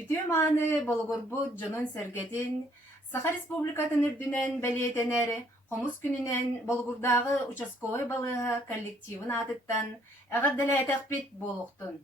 Үтүө мааны болгорбут дьонун сэргэтин Саха Республикатын үрдүнэн бэлиэтенер хомус күнүнэн болгурдагы участковой балыга коллективын атыттан эҕэрдэлээтэхпит буолуохтун.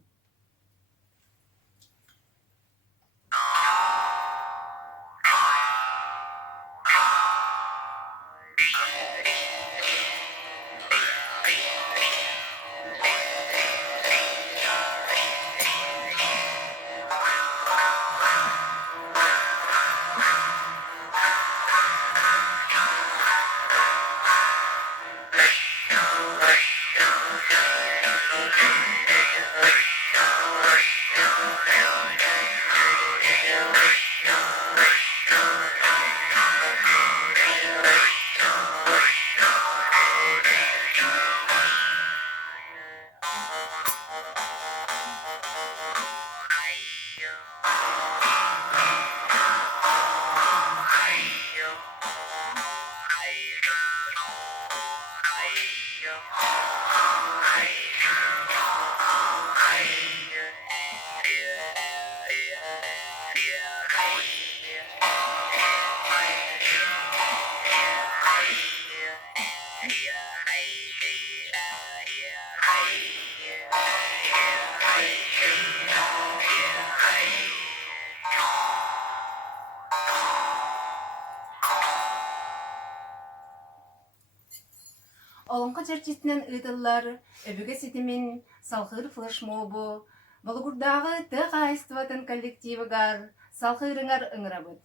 Олонқа чарчистинен ыытыллар өбүгэ ситимин салхыр флешмобу Болгурдагы тыа каайстыбатын коллективыгар салхырыңар ыҥырабыт.